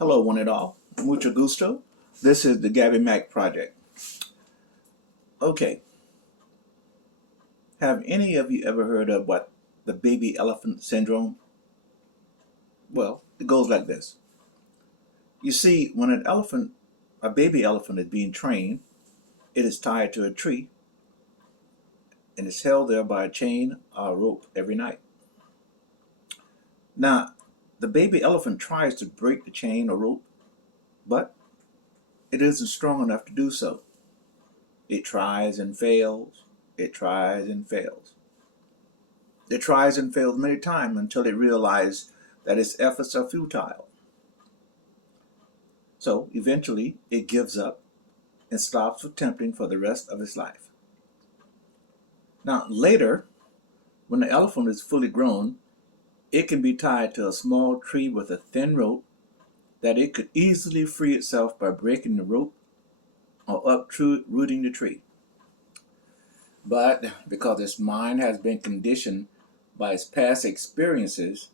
Hello, one and all. Mucho gusto. This is the Gabby Mack Project. Okay, have any of you ever heard of what the baby elephant syndrome? Well, it goes like this. You see, when a baby elephant is being trained, it is tied to a tree and is held there by a chain or a rope every night. Now, the baby elephant tries to break the chain or rope, but it isn't strong enough to do so. It tries and fails. It tries and fails. It tries and fails many times until it realizes that its efforts are futile. So eventually it gives up and stops attempting for the rest of its life. Now later, when the elephant is fully grown, it can be tied to a small tree with a thin rope that it could easily free itself by breaking the rope or uprooting the tree. But because its mind has been conditioned by its past experiences,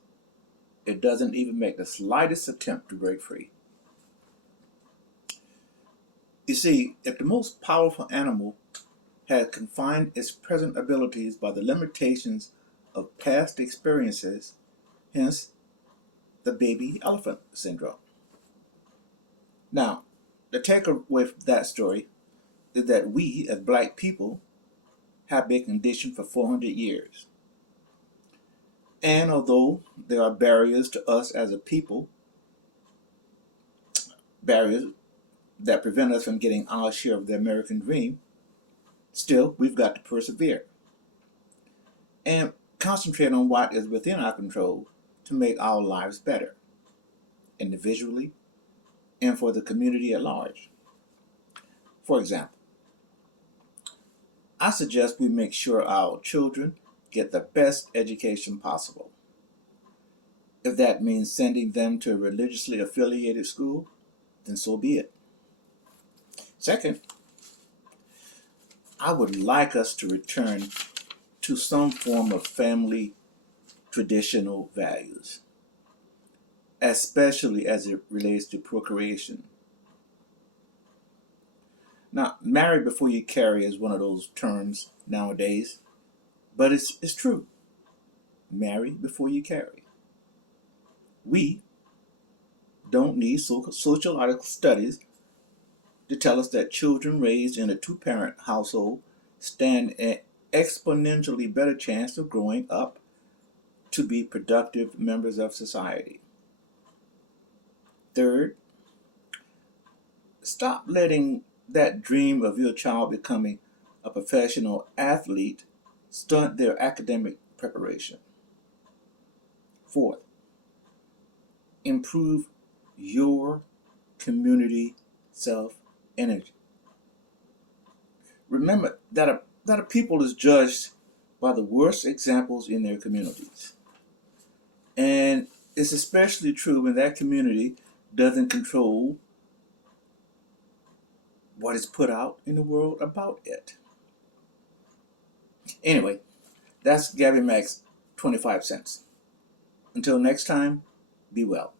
it doesn't even make the slightest attempt to break free. You see, if the most powerful animal had confined its present abilities by the limitations of past experiences, hence the baby elephant syndrome. Now, the takeaway from that story is that we, as black people, have been conditioned for 400 years. And although there are barriers to us as a people, barriers that prevent us from getting our share of the American dream, still, we've got to persevere and concentrate on what is within our control to make our lives better, individually and for the community at large. For example, I suggest we make sure our children get the best education possible. If that means sending them to a religiously affiliated school, then so be it. Second, I would like us to return to some form of family traditional values, especially as it relates to procreation. Now, marry before you carry is one of those terms nowadays, but it's true. Marry before you carry. We don't need sociological studies to tell us that children raised in a two-parent household stand an exponentially better chance of growing up to be productive members of society. Third, stop letting that dream of your child becoming a professional athlete stunt their academic preparation. Fourth, improve your community self-energy. Remember that a people is judged by the worst examples in their communities. And it's especially true when that community doesn't control what is put out in the world about it. Anyway, that's Gabby Mack's 25 cents. Until next time, be well.